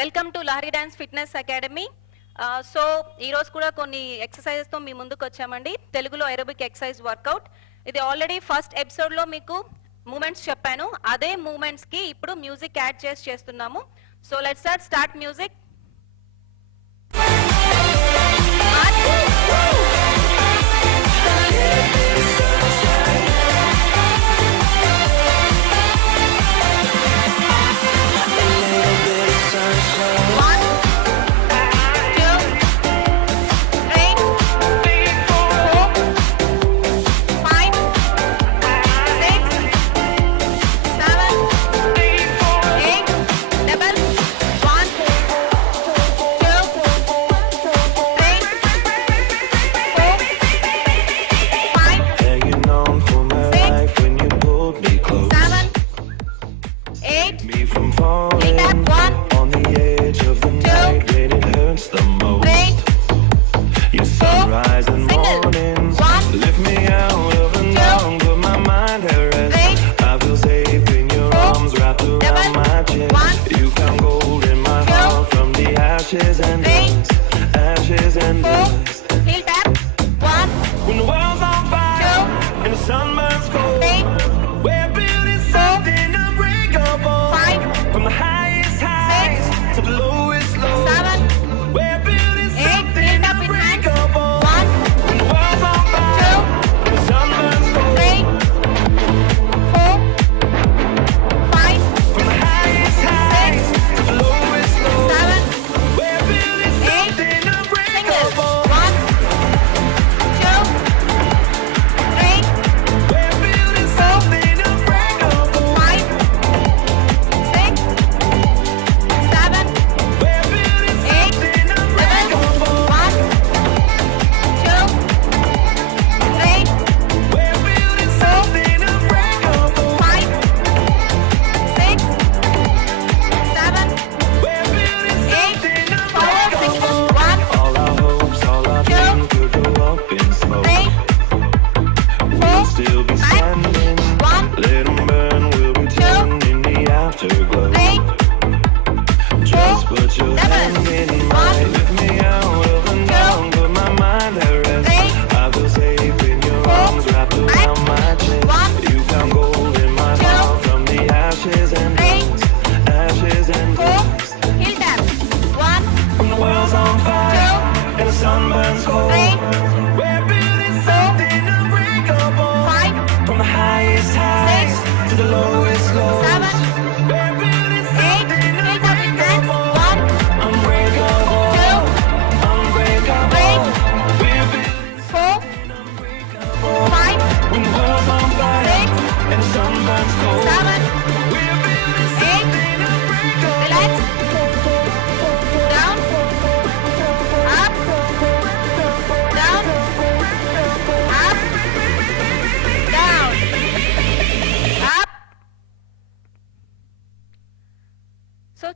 Welcome to Lahari dance fitness academy. So ఈరోజు కూడా కొన్ని ఎక్సర్సైజెస్తో మీ ముందుకు వచ్చామండి. తెలుగులో ఏరోబిక్ ఎక్సర్సైజ్ వర్కౌట్. ఇది ఆల్రెడీ ఫస్ట్ ఎపిసోడ్లో మీకు మూమెంట్స్ చెప్పాను. అదే మూమెంట్స్కి ఇప్పుడు మ్యూజిక్ యాడ్ చేస్తున్నాము. So let's start music.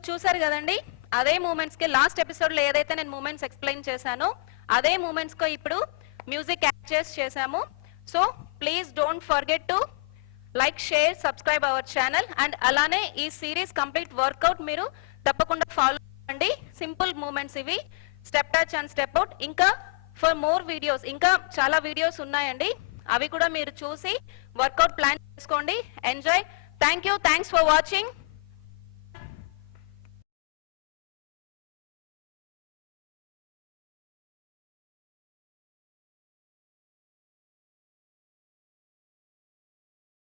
చూసారు కదండి, అదే మూమెంట్స్కి లాస్ట్ ఎపిసోడ్లో ఏదైతే నేను మూమెంట్స్ ఎక్స్ప్లెయిన్ చేశానో అదే మూమెంట్స్కి ఇప్పుడు మ్యూజిక్ యాడ్ చేసాము. So please don't forget to like, share, subscribe our channel. And అలానే ఈ సిరీస్ కంప్లీట్ వర్కౌట్ మీరు తప్పకుండా ఫాలో అవ్వండి. సింపుల్ మూమెంట్స్ ఇవి, step touch and step out. ఇంకా ఫర్ మోర్ వీడియోస్ ఇంకా చాలా వీడియోస్ ఉన్నాయండి, అవి కూడా మీరు చూసి వర్కౌట్ ప్లాన్ చేసుకోండి. Enjoy. Thank you. Thanks for watching.